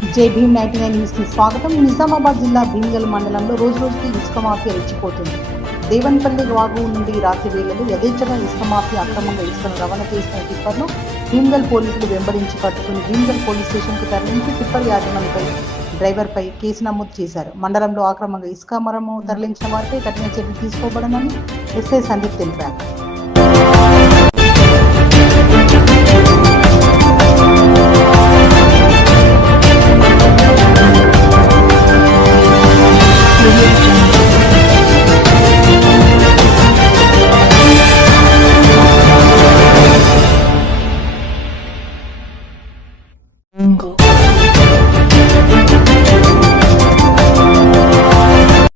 జై Bhim ninety nine న్యూస్కి స్వాగతం. నిజామాబాద్ జిల్లా భీమగల్ మండలంలో రోజు రోజుకి ఇసుక మాఫియా రెచ్చిపోతుంది. దేవన్పల్లి వాగు నుండి రాత్రి వేళలు యథేచ్ఛగా ఇసుక మాఫియా అక్రమంగా ఇసుకను రవాణా చేసిన టిప్పర్ను భీమ్గల్ పోలీసులు వెంబడించి పట్టుకుని భీమగల్ పోలీస్ స్టేషన్కు తరలించి టిప్పర్ యాజమానిపై డ్రైవర్పై కేసు నమోదు చేశారు. మండలంలో అక్రమంగా ఇసుక మరము తరలించిన వారిపై కఠిన చర్యలు తీసుకోబడనని ఎస్ఐ సందీప్ తెలిపారు.